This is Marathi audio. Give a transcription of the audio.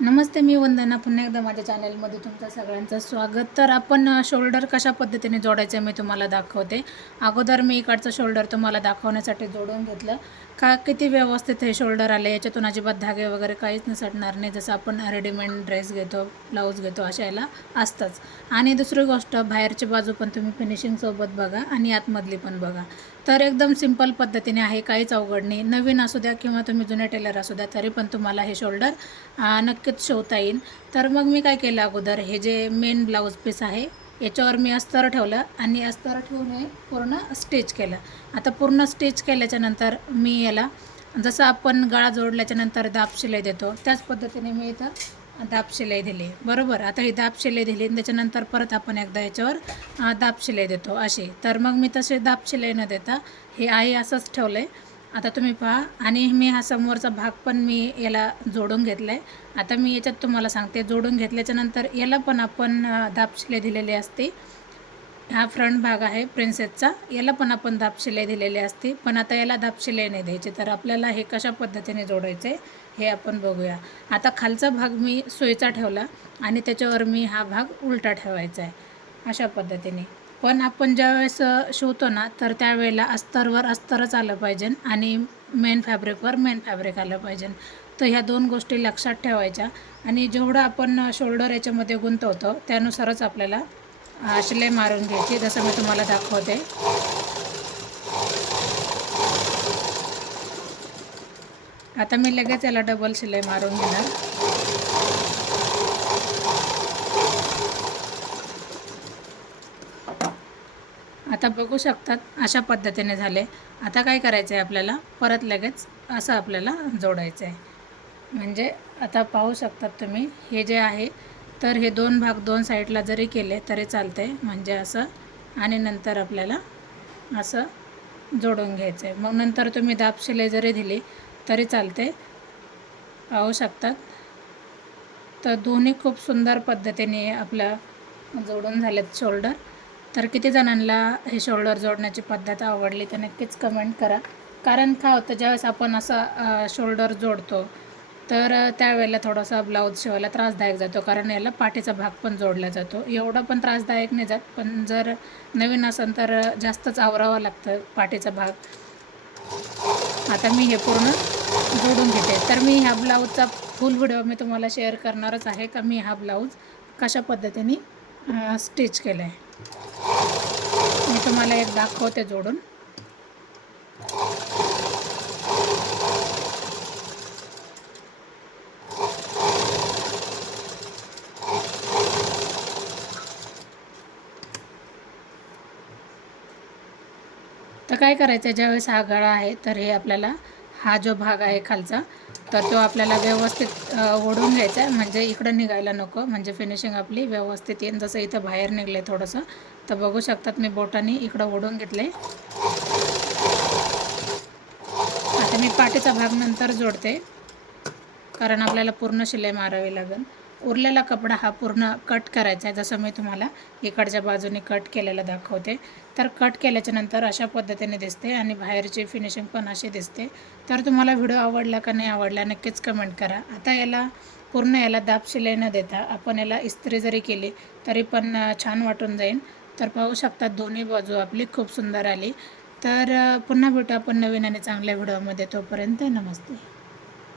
नमस्ते मी वंदना पुन्हा एकदा माझ्या चॅनलमध्ये तुमचं सगळ्यांचं स्वागत. तर आपण शोल्डर कशा पद्धतीने जोडायचं मी तुम्हाला दाखवते. अगोदर मी इकडचं शोल्डर तुम्हाला दाखवण्यासाठी जोडून घेतलं. का किती व्यवस्थित हे शोल्डर आले याच्यातून अजिबात धागे वगैरे काहीच नसटणार नाही. जसं आपण रेडीमेड ड्रेस घेतो ब्लाऊज घेतो अशा याला असतंच. आणि दुसरी गोष्ट बाहेरची बाजू पण तुम्ही फिनिशिंगसोबत बघा आणि आतमधली पण बघा. तर एकदम सिंपल पद्धतीने आहे काहीच अवघड नाही. नवीन असू द्या किंवा तुम्ही जुने टेलर असू द्या तरी पण तुम्हाला हे शोल्डर नक्कीच शिवता येईल. तर मग मी काय केलं अगोदर हे जे मेन ब्लाऊज पीस आहे याच्यावर मी अस्तर ठेवलं आणि अस्तर ठेवून हे पूर्ण स्टिच केलं. आता पूर्ण स्टिच केल्याच्यानंतर मी याला जसं आपण गळा जोडल्याच्यानंतर दाब शिलाई देतो त्याच पद्धतीने मी इथं दाब शिलाई दिली. बरोबर? आता ही दाब शिलाई दिली आणि त्याच्यानंतर परत आपण एकदा याच्यावर दाब शिलाई देतो अशी. तर मग मी तसे दाब शिलाई न देता हे आहे असंच ठेवलं आहे आता तुम्ही पहा. आणि मी हा समोरचा भाग पण मी याला जोडून घेतला आहे आता मी याच्यात तुम्हाला सांगते. जोडून घेतल्याच्यानंतर याला पण आपण दाब शिलाई दिलेली असते. हा फ्रंट भाग आहे प्रिन्सेसचा याला पण आपण दाब शिलाई दिलेली असते. पण आता याला दाब शिलाई नाही द्यायची. तर आपल्याला हे कशा पद्धतीने जोडायचे हे आपण बघूया. आता खालचा भाग मी सोयीचा ठेवला आणि त्याच्यावर मी हा भाग उलटा ठेवायचा आहे अशा पद्धतीने. पण आपण ज्यावेळेस शिवतो ना तर त्यावेळेला अस्तरवर अस्तरच आलं पाहिजे आणि मेन फॅब्रिकवर मेन फॅब्रिक आलं पाहिजे. तर ह्या दोन गोष्टी लक्षात ठेवायच्या आणि जेवढं आपण शोल्डर याच्यामध्ये गुंतवतो त्यानुसारच आपल्याला आशले शिलाई मारून घ्यायची. जसं मी तुम्हाला दाखवते. आता मी लगेच याला डबल शिलाई मारून घेणार. आता बघू शकतात अशा पद्धतीने झाले. आता काय करायचं आहे आपल्याला? परत लगेच असं आपल्याला जोडायचं आहे म्हणजे आता पाहू शकतात तुम्ही हे जे आहे तर हे दोन भाग दोन साईडला जरी केले तरी चालतं आहे म्हणजे असं आणि नंतर आपल्याला असं जोडून घ्यायचं आहे मग नंतर तुम्ही दाब शिलाई जरी दिली तरी चालते. पाहू शकतात. तर दोन्ही खूप सुंदर पद्धतीने आपलं जोडून झालेत शोल्डर. तर किती जणांना हे शोल्डर जोडण्याची पद्धत आवडली तर नक्कीच कमेंट करा. कारण का होतं ज्यावेळेस आपण असं शोल्डर जोडतो तर त्यावेळेला थोडासा ब्लाऊज शिवायला त्रासदायक जातो. कारण याला पाठीचा भाग पण जोडला जातो. एवढा पण त्रासदायक नाही जात पण जर नवीन असेल तर जास्तच आवरावं लागतं पाठीचा भाग. आता मी हे पूर्ण जोडून घेते. तर मी ह्या ब्लाऊजचा फुल व्हिडिओ मी तुम्हाला शेअर करणारच आहे का मी हा ब्लाऊज कशा पद्धतीने स्टिच केला आहे मी तुम्हाला एक दाखवते जोडून. तर काय करायचं आहे ज्यावेळेस हा गळा आहे तर हे आपल्याला हा जो भाग आहे खालचा तर तो आपल्याला व्यवस्थित ओढून घ्यायचा आहे. म्हणजे इकडं निघायला नको. म्हणजे फिनिशिंग आपली व्यवस्थित येईन. जसं इथं बाहेर निघलं आहे थोडंसं. तर बघू शकतात मी बोटाने इकडं ओढून घेतलं आहे आता मी पाठीचा भाग नंतर जोडते. कारण आपल्याला पूर्ण शिलाई मारावी लागेल. उरलेला कपडा हा पूर्ण कट करायचा आहे. जसं मी तुम्हाला इकडच्या बाजूने कट केलेला दाखवते. तर कट केल्याच्यानंतर अशा पद्धतीने दिसते आणि बाहेरची फिनिशिंग पण अशी दिसते. तर तुम्हाला व्हिडिओ आवडला का नाही आवडला नक्कीच कमेंट करा. आता याला पूर्ण याला दाब शिलाई न देता आपण याला इस्त्री जरी केली तरी पण छान वाटून जाईल. तर पाहू शकतात दोन्ही बाजू आपली खूप सुंदर आली. तर पुन्हा भेटू आपण नवीन आणि चांगल्या व्हिडिओमध्ये तोपर्यंत नमस्ते.